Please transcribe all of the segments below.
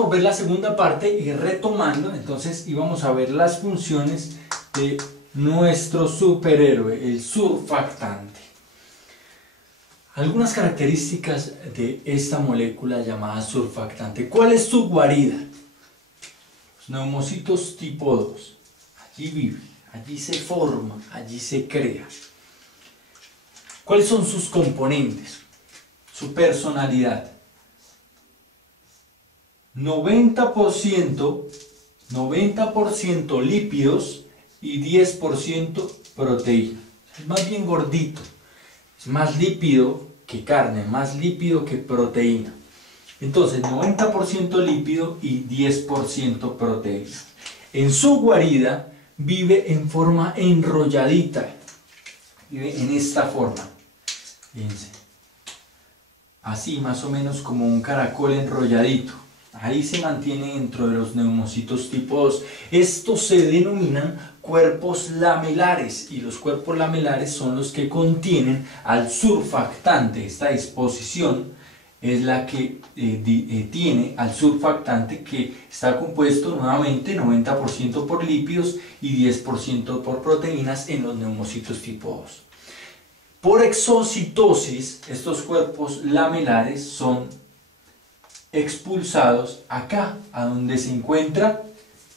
por ver la segunda parte y retomando, entonces íbamos a ver las funciones de nuestro superhéroe, el surfactante. Algunas características de esta molécula llamada surfactante. ¿Cuál es su guarida? Los neumocitos tipo 2. Allí vive, allí se forma, allí se crea. ¿Cuáles son sus componentes? Su personalidad. 90% lípidos y 10% proteína. Es más bien gordito. Es más lípido que carne, más lípido que proteína. Entonces, 90% lípido y 10% proteína. En su guarida vive en forma enrolladita. Vive en esta forma. Fíjense. Así, más o menos como un caracol enrolladito. Ahí se mantiene dentro de los neumocitos tipo 2. Estos se denominan cuerpos lamelares y los cuerpos lamelares son los que contienen al surfactante. Esta disposición es la que tiene al surfactante, que está compuesto nuevamente 90% por lípidos y 10% por proteínas en los neumocitos tipo 2. Por exocitosis, estos cuerpos lamelares son expulsados acá, a donde se encuentra,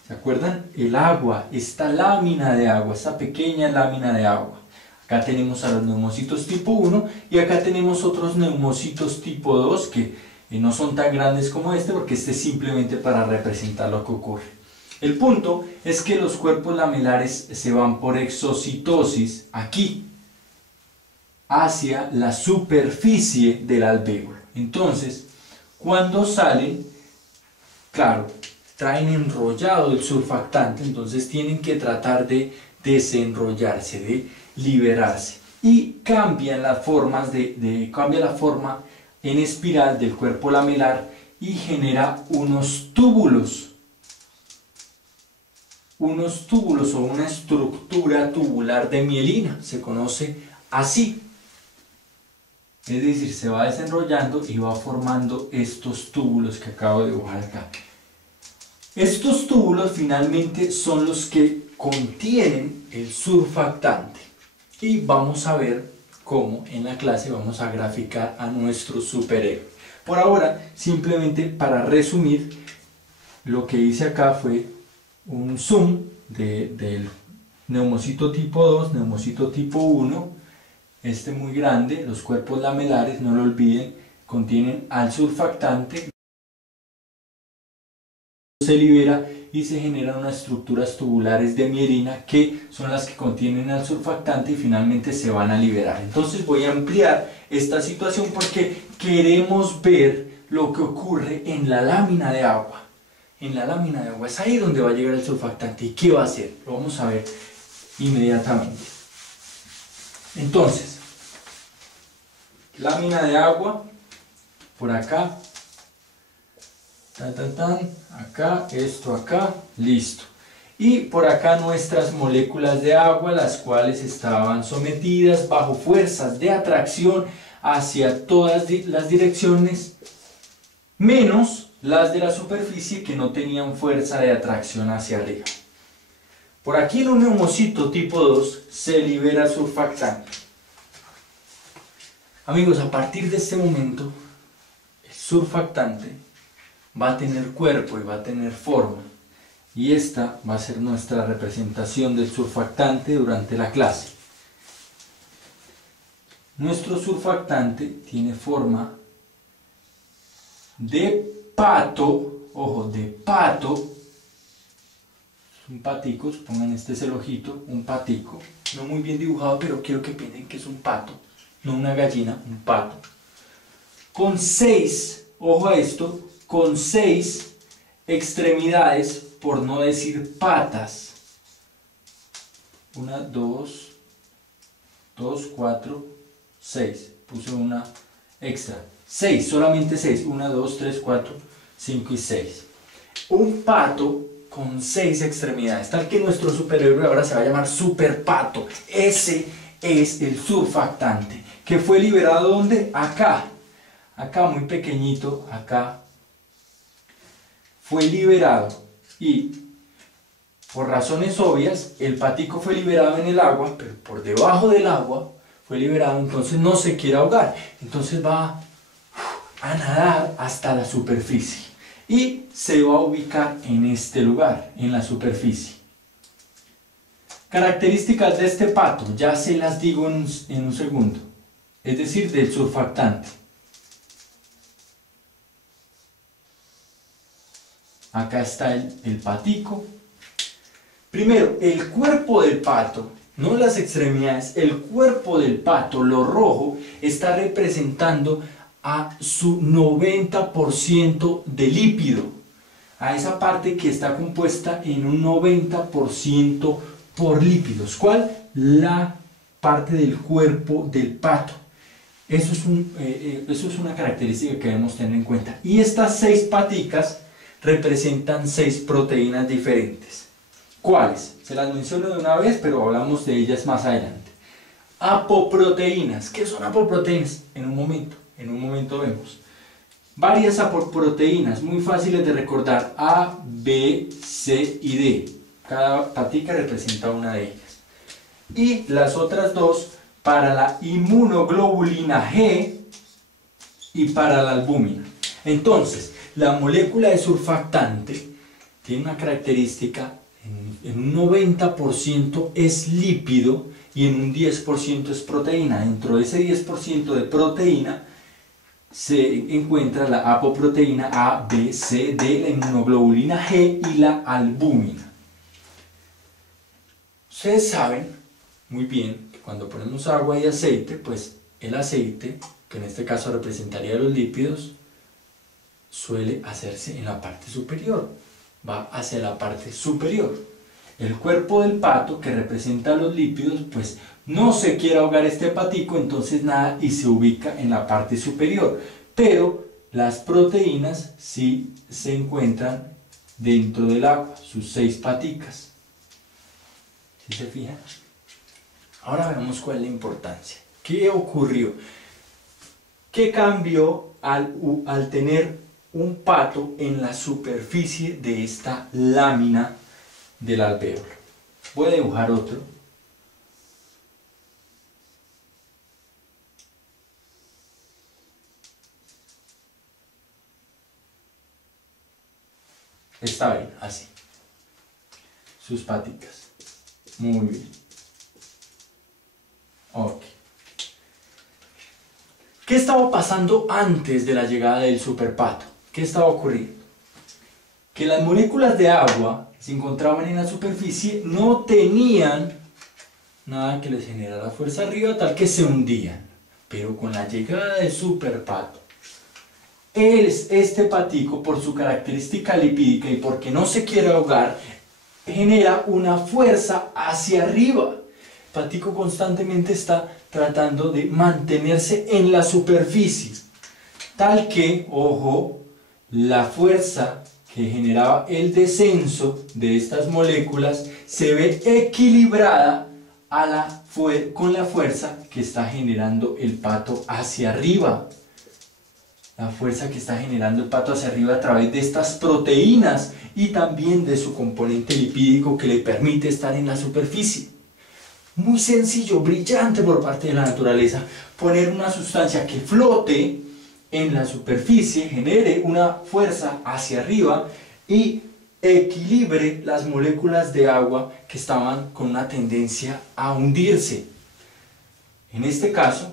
¿se acuerdan? El agua, esta lámina de agua, esta pequeña lámina de agua. Acá tenemos a los neumocitos tipo 1 y acá tenemos otros neumocitos tipo 2 que no son tan grandes como este, porque este es simplemente para representar lo que ocurre. El punto es que los cuerpos lamelares se van por exocitosis aquí, hacia la superficie del alvéolo. Entonces, cuando salen, claro, traen enrollado el surfactante, entonces tienen que tratar de desenrollarse, de liberarse. Y cambian las formas cambia la forma en espiral del cuerpo lamelar y genera unos túbulos o una estructura tubular de mielina, se conoce así. Es decir, se va desenrollando y va formando estos túbulos que acabo de dibujar acá. Estos túbulos finalmente son los que contienen el surfactante. Y vamos a ver cómo en la clase vamos a graficar a nuestro superhéroe. Por ahora, simplemente para resumir, lo que hice acá fue un zoom del neumocito tipo 2, neumocito tipo 1, este muy grande. Los cuerpos lamelares, no lo olviden, contienen al surfactante, se libera y se generan unas estructuras tubulares de mielina que son las que contienen al surfactante y finalmente se van a liberar. Entonces voy a ampliar esta situación porque queremos ver lo que ocurre en la lámina de agua. En la lámina de agua es ahí donde va a llegar el surfactante. ¿Y qué va a hacer? Lo vamos a ver inmediatamente. Entonces, lámina de agua, por acá, acá, esto acá, listo. Y por acá nuestras moléculas de agua, las cuales estaban sometidas bajo fuerzas de atracción hacia todas las direcciones, menos las de la superficie que no tenían fuerza de atracción hacia arriba. Por aquí en un neumocito tipo 2 se libera surfactante. Amigos, a partir de este momento, el surfactante va a tener cuerpo y va a tener forma. Y esta va a ser nuestra representación del surfactante durante la clase. Nuestro surfactante tiene forma de pato, ojo, de pato. Un patico, pongan este es el ojito, un patico, no muy bien dibujado, pero quiero que piensen que es un pato, no una gallina, un pato, con 6, ojo a esto, con 6 extremidades, por no decir patas. 1, 2, 4, 6, puse una extra, 6, solamente 6, 1, 2, 3, 4, 5 y 6. Un pato con 6 extremidades, tal que nuestro superhéroe ahora se va a llamar Super Pato. Ese es el surfactante, que fue liberado ¿dónde? Acá, acá muy pequeñito, acá fue liberado y por razones obvias el patico fue liberado en el agua, pero por debajo del agua fue liberado, entonces no se quiere ahogar, entonces va a nadar hasta la superficie y se va a ubicar en este lugar, en la superficie. Características de este pato, ya se las digo en un segundo, es decir, del surfactante. Acá está el patico. Primero, el cuerpo del pato, no las extremidades, el cuerpo del pato, lo rojo, está representando a su 90% de lípido, a esa parte que está compuesta en un 90% por lípidos. ¿Cuál? La parte del cuerpo del pato. Eso es una característica que debemos tener en cuenta. Y estas 6 paticas representan 6 proteínas diferentes. ¿Cuáles? Se las menciono de una vez, pero hablamos de ellas más adelante. Apoproteínas. ¿Qué son apoproteínas? En un momento vemos. Varias apoproteínas, muy fáciles de recordar. A, B, C y D. Cada patica representa una de ellas. Y las otras dos para la inmunoglobulina G y para la albúmina. Entonces, la molécula de surfactante tiene una característica, en un 90% es lípido y en un 10% es proteína. Dentro de ese 10% de proteína se encuentra la apoproteína A, B, C, D, la inmunoglobulina G y la albúmina. Ustedes saben muy bien que cuando ponemos agua y aceite, pues el aceite, que en este caso representaría los lípidos, suele hacerse en la parte superior, va hacia la parte superior. El cuerpo del pato, que representa los lípidos, pues no se quiere ahogar este patico, entonces nada y se ubica en la parte superior. Pero las proteínas sí se encuentran dentro del agua, sus 6 paticas. ¿Sí se fijan? Ahora veamos cuál es la importancia. ¿Qué ocurrió? ¿Qué cambió al tener un pato en la superficie de esta lámina del alvéolo? Voy a dibujar otro. Está bien, así. Sus paticas. Muy bien. Ok. ¿Qué estaba pasando antes de la llegada del superpato? ¿Qué estaba ocurriendo? Que las moléculas de agua que se encontraban en la superficie no tenían nada que les generara fuerza arriba, tal que se hundían. Pero con la llegada del superpato, este patico, por su característica lipídica y porque no se quiere ahogar, genera una fuerza hacia arriba. El patico constantemente está tratando de mantenerse en la superficie, tal que, ojo, la fuerza que generaba el descenso de estas moléculas se ve equilibrada con la fuerza que está generando el pato hacia arriba. La fuerza que está generando el pato hacia arriba a través de estas proteínas y también de su componente lipídico que le permite estar en la superficie. Muy sencillo, brillante por parte de la naturaleza, poner una sustancia que flote en la superficie, genere una fuerza hacia arriba y equilibre las moléculas de agua que estaban con una tendencia a hundirse. En este caso,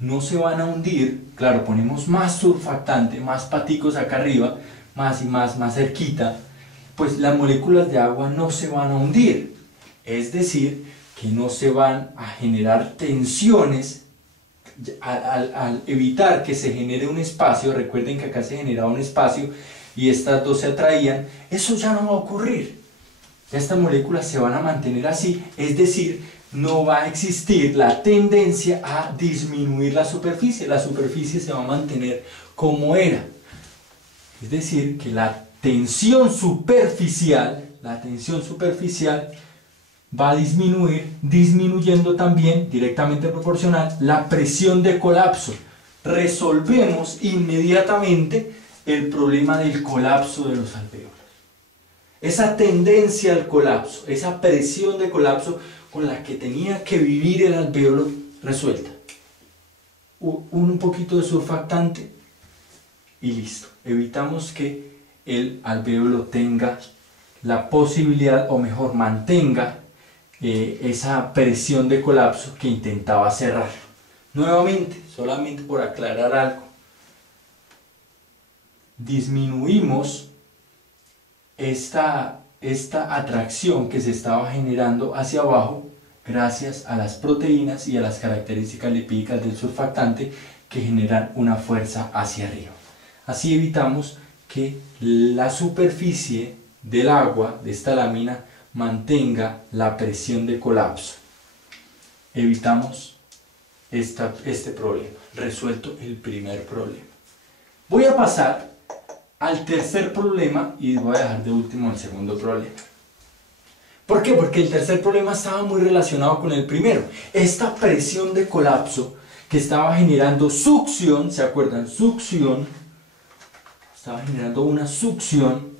no se van a hundir, claro, ponemos más surfactante, más paticos acá arriba, más y más cerquita, pues las moléculas de agua no se van a hundir, es decir, que no se van a generar tensiones al evitar que se genere un espacio. Recuerden que acá se generaba un espacio y estas dos se atraían, eso ya no va a ocurrir, ya estas moléculas se van a mantener así, es decir, no va a existir la tendencia a disminuir la superficie se va a mantener como era, es decir, que la tensión superficial va a disminuir, disminuyendo también, directamente proporcional, la presión de colapso. Resolvemos inmediatamente el problema del colapso de los alvéolos. Esa tendencia al colapso, esa presión de colapso con la que tenía que vivir el alvéolo resuelta. Un poquito de surfactante y listo. Evitamos que el alvéolo tenga la posibilidad, o mejor, mantenga esa presión de colapso que intentaba cerrar. Nuevamente, solamente por aclarar algo, disminuimos esta atracción que se estaba generando hacia abajo gracias a las proteínas y a las características lipídicas del surfactante que generan una fuerza hacia arriba. Así evitamos que la superficie del agua de esta lámina mantenga la presión de colapso. Evitamos este problema. Resuelto el primer problema. Voy a pasar al tercer problema y voy a dejar de último el segundo problema. ¿Por qué? Porque el tercer problema estaba muy relacionado con el primero. Esta presión de colapso que estaba generando succión, ¿se acuerdan? Succión. Estaba generando una succión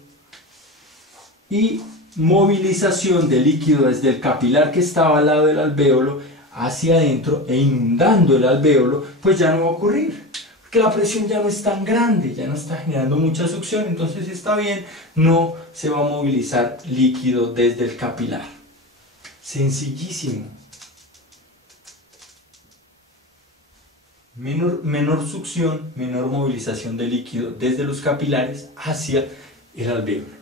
y movilización de líquido desde el capilar que estaba al lado del alvéolo hacia adentro e inundando el alvéolo, pues ya no va a ocurrir. Porque la presión ya no es tan grande, ya no está generando mucha succión, entonces está bien, no se va a movilizar líquido desde el capilar. Sencillísimo. Menor succión, menor movilización de líquido desde los capilares hacia el alvéolo.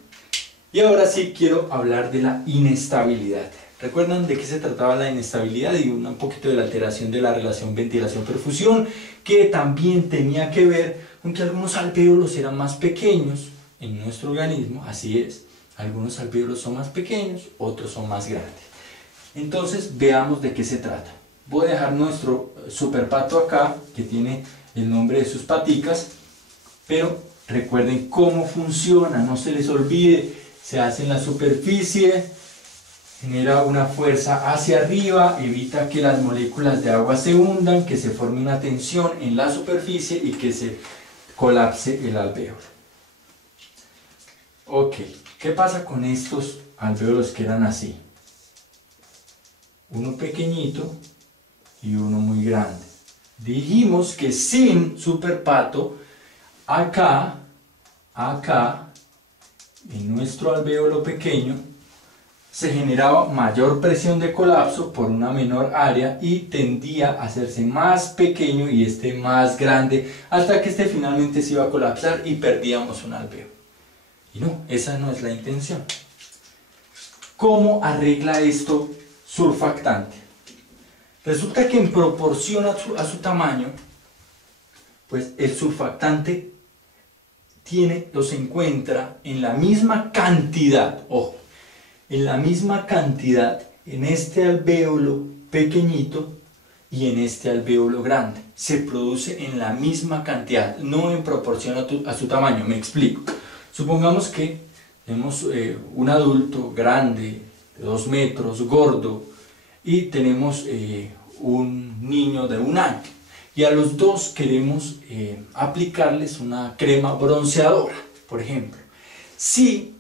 Y ahora sí quiero hablar de la inestabilidad. ¿Recuerdan de qué se trataba la inestabilidad? Y un poquito de la alteración de la relación ventilación-perfusión, que también tenía que ver con que algunos alvéolos eran más pequeños en nuestro organismo, así es. Algunos alvéolos son más pequeños, otros son más grandes. Entonces veamos de qué se trata. Voy a dejar nuestro superpato acá, que tiene el nombre de sus paticas, pero recuerden cómo funciona, no se les olvide, se hace en la superficie, genera una fuerza hacia arriba, evita que las moléculas de agua se hundan, que se forme una tensión en la superficie y que se colapse el alvéolo. Ok, ¿qué pasa con estos alvéolos que eran así? Uno pequeñito y uno muy grande. Dijimos que sin superpato, acá, en nuestro alvéolo pequeño, se generaba mayor presión de colapso por una menor área y tendía a hacerse más pequeño y más grande hasta que finalmente se iba a colapsar y perdíamos un alvéolo. Y no, esa no es la intención. ¿Cómo arregla esto surfactante? Resulta que en proporción a su tamaño, pues el surfactante se encuentra en la misma cantidad, ojo, en la misma cantidad en este alvéolo pequeñito y en este alvéolo grande. Se produce en la misma cantidad, no en proporción a su tamaño. Me explico. Supongamos que tenemos un adulto grande, de 2 metros, gordo, y tenemos un niño de 1 año. Y a los dos queremos aplicarles una crema bronceadora, por ejemplo. Si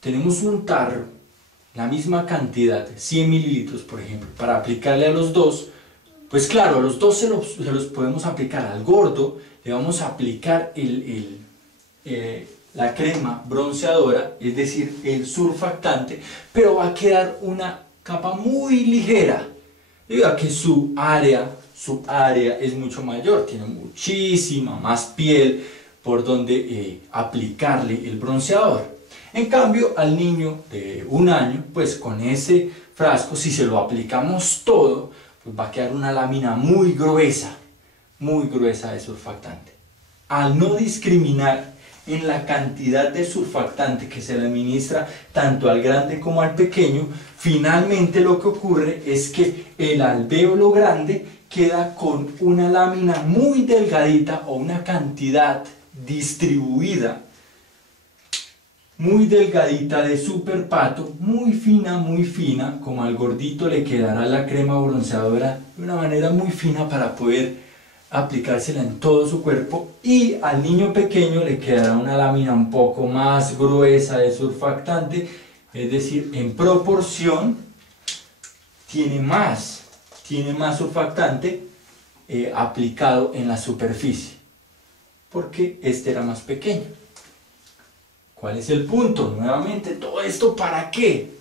tenemos un tarro, la misma cantidad, 100 mililitros por ejemplo, para aplicarle a los dos, pues claro, a los dos se los podemos aplicar. Al gordo le vamos a aplicar la crema bronceadora, es decir, el surfactante, pero va a quedar una capa muy ligera, debido a que su área es mucho mayor, tiene muchísima más piel por donde aplicarle el bronceador. En cambio, al niño de 1 año, pues con ese frasco, si se lo aplicamos todo, pues va a quedar una lámina muy gruesa de surfactante. Al no discriminar en la cantidad de surfactante que se le administra tanto al grande como al pequeño, finalmente lo que ocurre es que el alvéolo grande queda con una lámina muy delgadita o una cantidad distribuida muy delgadita de superpato, muy fina, como al gordito le quedará la crema bronceadora de una manera muy fina para poder aplicársela en todo su cuerpo, y al niño pequeño le quedará una lámina un poco más gruesa de surfactante, es decir, en proporción tiene más surfactante aplicado en la superficie, porque este era más pequeño. ¿Cuál es el punto? Nuevamente, ¿todo esto para qué?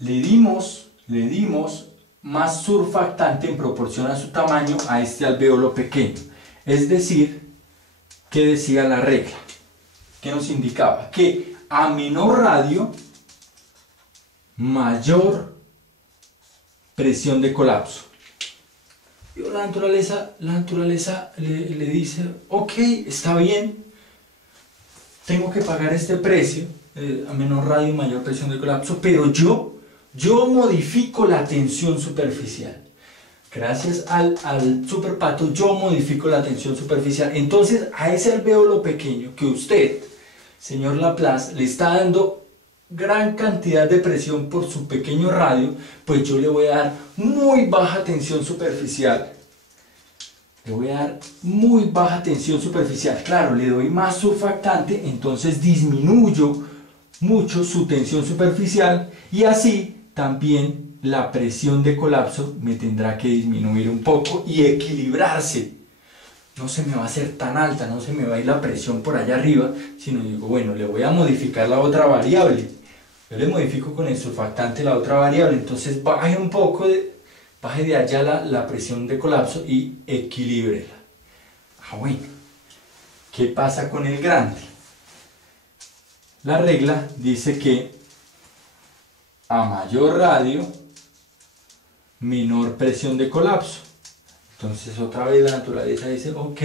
Le dimos más surfactante en proporción a su tamaño a este alvéolo pequeño. Es decir, ¿qué decía la regla? ¿Qué nos indicaba? Que a menor radio, mayor presión de colapso. Y la naturaleza le dice, ok, está bien, tengo que pagar este precio, a menor radio, mayor presión de colapso, pero yo modifico la tensión superficial. Gracias al superpato yo modifico la tensión superficial. Entonces a ese alvéolo pequeño que usted, señor Laplace, le está dando gran cantidad de presión por su pequeño radio, pues yo le voy a dar muy baja tensión superficial. Le voy a dar muy baja tensión superficial. Claro, le doy más surfactante, entonces disminuyo mucho su tensión superficial, y así también la presión de colapso me tendrá que disminuir un poco y equilibrarse. No se me va a hacer tan alta, no se me va a ir la presión por allá arriba, sino digo, bueno, le voy a modificar la otra variable. Yo le modifico con el surfactante la otra variable, entonces baje un poco, baje de allá la presión de colapso y equilíbrela. Bueno, ¿qué pasa con el grande? La regla dice que a mayor radio, menor presión de colapso. Entonces otra vez la naturaleza dice, ok,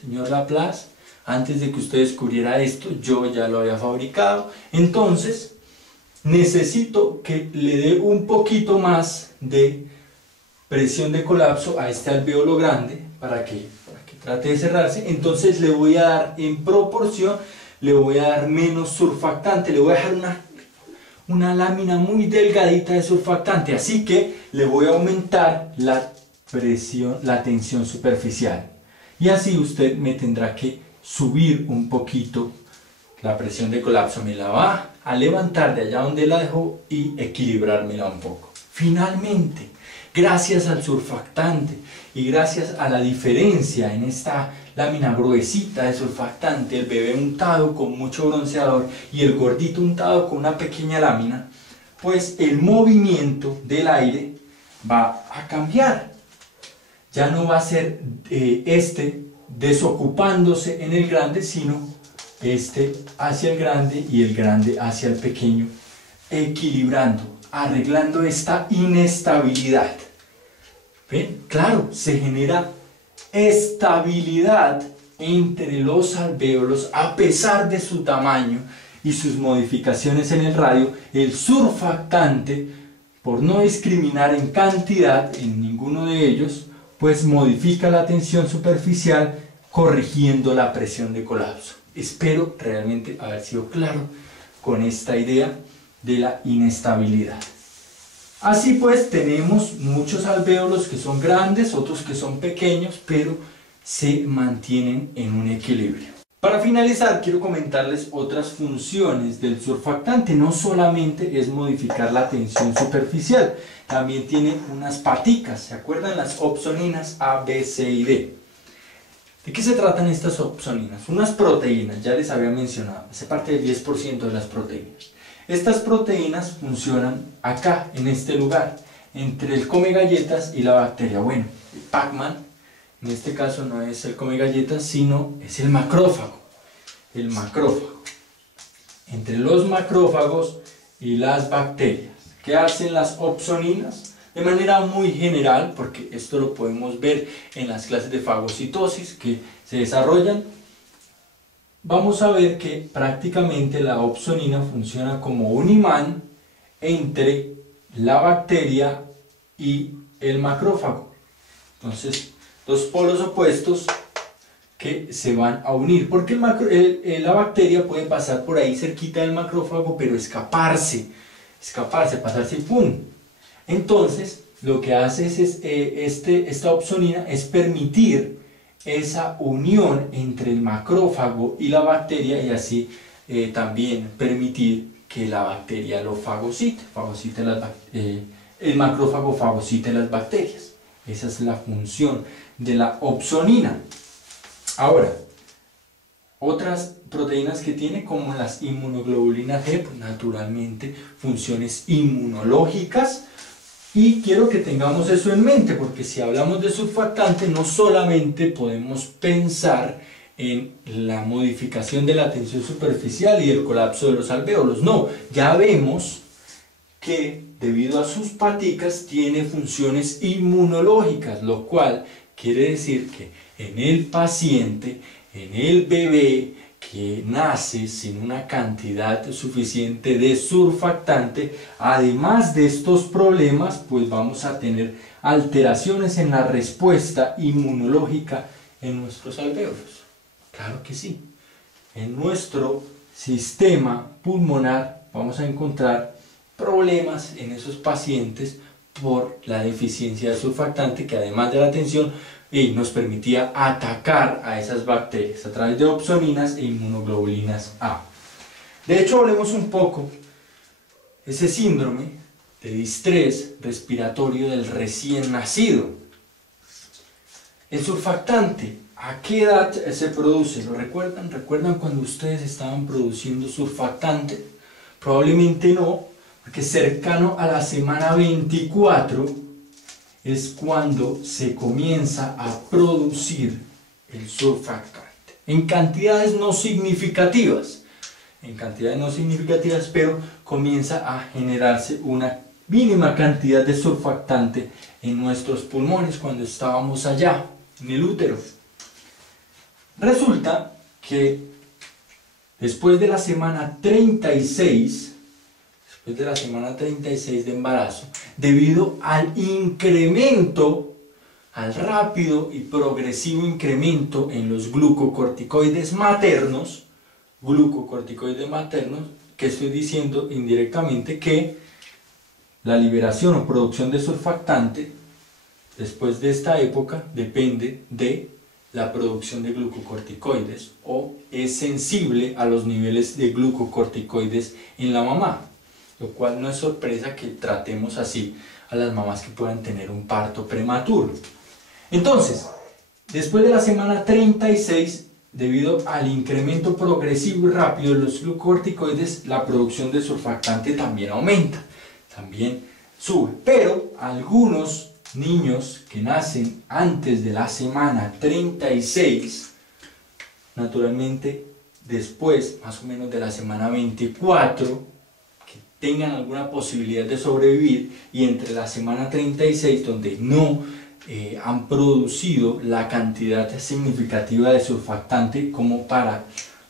señor Laplace, antes de que usted descubriera esto, yo ya lo había fabricado, entonces necesito que le dé un poquito más de presión de colapso a este alvéolo grande para que trate de cerrarse. Entonces le voy a dar en proporción, le voy a dar menos surfactante, le voy a dejar una lámina muy delgadita de surfactante, así que le voy a aumentar la presión, la tensión superficial, y así usted me tendrá que subir un poquito la presión de colapso, me la va a levantar de allá donde la dejó y equilibrármela un poco. Finalmente, gracias al surfactante y gracias a la diferencia en esta lámina gruesita de surfactante, el bebé untado con mucho bronceador y el gordito untado con una pequeña lámina, pues el movimiento del aire va a cambiar. Ya no va a ser este desocupándose en el grande, sino este hacia el grande y el grande hacia el pequeño, equilibrando, arreglando esta inestabilidad. ¿Ven? Claro, se genera estabilidad entre los alvéolos a pesar de su tamaño y sus modificaciones en el radio. El surfactante, por no discriminar en cantidad en ninguno de ellos, pues modifica la tensión superficial corrigiendo la presión de colapso. Espero realmente haber sido claro con esta idea de la inestabilidad. Así pues, tenemos muchos alvéolos que son grandes, otros que son pequeños, pero se mantienen en un equilibrio. Para finalizar, quiero comentarles otras funciones del surfactante. No solamente es modificar la tensión superficial, también tiene unas paticas. ¿Se acuerdan las opsoninas A, B, C y D? ¿De qué se tratan estas opsoninas? Unas proteínas, ya les había mencionado, hace parte del 10% de las proteínas. Estas proteínas funcionan acá, en este lugar, entre el come galletas y la bacteria. Bueno, el Pac-Man, en este caso no es el come galletas, sino es el macrófago. El macrófago. Entre los macrófagos y las bacterias. ¿Qué hacen las opsoninas? De manera muy general, porque esto lo podemos ver en las clases de fagocitosis que se desarrollan, vamos a ver que prácticamente la opsonina funciona como un imán entre la bacteria y el macrófago. Entonces, dos polos opuestos que se van a unir, porque la bacteria puede pasar por ahí cerquita del macrófago, pero escaparse, pasarse y ¡pum! Entonces, lo que hace esta opsonina es permitir esa unión entre el macrófago y la bacteria y así también permitir que la bacteria lo fagocite, el macrófago fagocite las bacterias. Esa es la función de la opsonina. Ahora, otras proteínas que tiene, como las inmunoglobulinas G, pues naturalmente funciones inmunológicas. Y quiero que tengamos eso en mente, porque si hablamos de surfactante, no solamente podemos pensar en la modificación de la tensión superficial y el colapso de los alvéolos. No, ya vemos que debido a sus paticas tiene funciones inmunológicas, lo cual quiere decir que en el paciente, en el bebé que nace sin una cantidad suficiente de surfactante, además de estos problemas, pues vamos a tener alteraciones en la respuesta inmunológica en nuestros alvéolos. Claro que sí. En nuestro sistema pulmonar vamos a encontrar problemas en esos pacientes por la deficiencia de surfactante, que además de la tensión nos permitía atacar a esas bacterias a través de opsoninas e inmunoglobulinas A. De hecho, hablemos un poco de ese síndrome de distrés respiratorio del recién nacido. El surfactante, ¿a qué edad se produce? ¿Lo recuerdan? ¿Recuerdan cuando ustedes estaban produciendo surfactante? Probablemente no, porque cercano a la semana 24 es cuando se comienza a producir el surfactante. En cantidades no significativas, pero comienza a generarse una mínima cantidad de surfactante en nuestros pulmones cuando estábamos allá, en el útero. Resulta que después de la semana 36, de embarazo, debido al incremento, al rápido y progresivo incremento en los glucocorticoides maternos, que estoy diciendo indirectamente que la liberación o producción de surfactante después de esta época depende de la producción de glucocorticoides, o es sensible a los niveles de glucocorticoides en la mamá. Lo cual no es sorpresa que tratemos así a las mamás que puedan tener un parto prematuro. Entonces, después de la semana 36, debido al incremento progresivo y rápido de los glucocorticoides, la producción de surfactante también aumenta, también sube. Pero algunos niños que nacen antes de la semana 36, naturalmente después, más o menos de la semana 24, tengan alguna posibilidad de sobrevivir, y entre la semana 36, donde no han producido la cantidad significativa de surfactante como para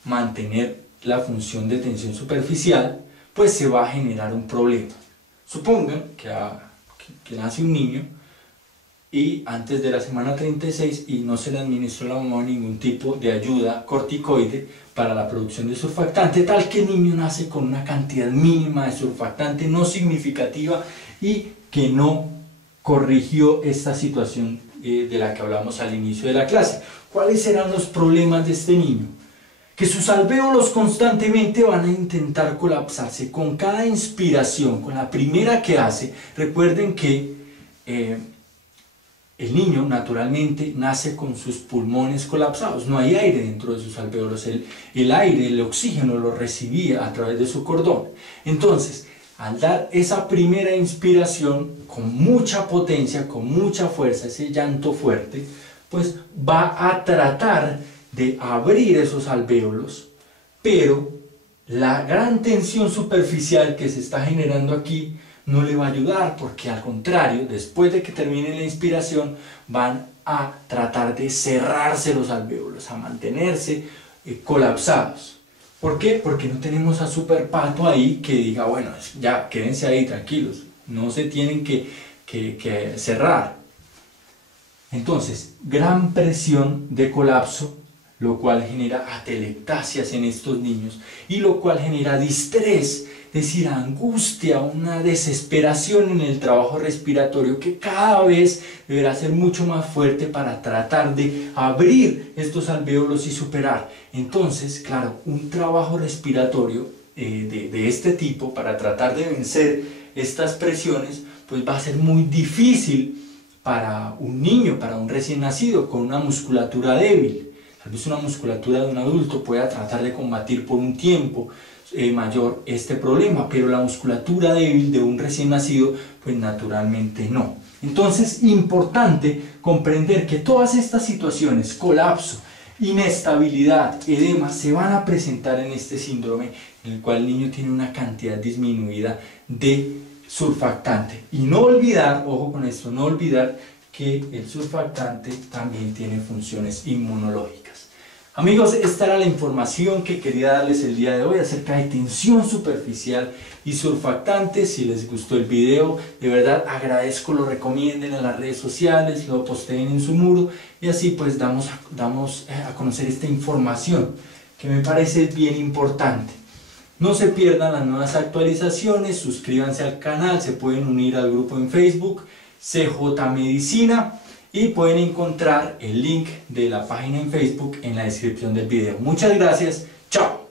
mantener la función de tensión superficial, pues se va a generar un problema. Supongan que nace un niño y antes de la semana 36 y no se le administró a la mamá ningún tipo de ayuda corticoide para la producción de surfactante, tal que el niño nace con una cantidad mínima de surfactante no significativa y que no corrigió esta situación de la que hablamos al inicio de la clase. ¿Cuáles serán los problemas de este niño? Que sus alvéolos constantemente van a intentar colapsarse con cada inspiración, con la primera que hace. Recuerden que el niño naturalmente nace con sus pulmones colapsados, no hay aire dentro de sus alvéolos, el aire, el oxígeno lo recibía a través de su cordón. Entonces, al dar esa primera inspiración con mucha potencia, con mucha fuerza, ese llanto fuerte, pues va a tratar de abrir esos alvéolos, pero la gran tensión superficial que se está generando aquí no le va a ayudar, porque al contrario, después de que termine la inspiración, van a tratar de cerrarse los alvéolos, a mantenerse colapsados. ¿Por qué? Porque no tenemos a Super Pato ahí que diga, bueno, ya quédense ahí tranquilos, no se tienen que cerrar. Entonces, gran presión de colapso lo cual genera atelectasias en estos niños y lo cual genera distrés, es decir, angustia, una desesperación en el trabajo respiratorio que cada vez deberá ser mucho más fuerte para tratar de abrir estos alvéolos y superar. Entonces, claro, un trabajo respiratorio de este tipo para tratar de vencer estas presiones, pues va a ser muy difícil para un niño, para un recién nacido con una musculatura débil. Tal vez una musculatura de un adulto pueda tratar de combatir por un tiempo mayor este problema, pero la musculatura débil de un recién nacido, pues naturalmente no. Entonces, importante comprender que todas estas situaciones, colapso, inestabilidad, edema, se van a presentar en este síndrome en el cual el niño tiene una cantidad disminuida de surfactante. Y no olvidar, ojo con esto, no olvidar que el surfactante también tiene funciones inmunológicas. Amigos, esta era la información que quería darles el día de hoy acerca de tensión superficial y surfactante. Si les gustó el video, de verdad agradezco, lo recomienden en las redes sociales, lo posteen en su muro y así pues damos a conocer esta información que me parece bien importante. No se pierdan las nuevas actualizaciones, suscríbanse al canal, se pueden unir al grupo en Facebook CJ Medicina y pueden encontrar el link de la página en Facebook en la descripción del video. Muchas gracias, chao.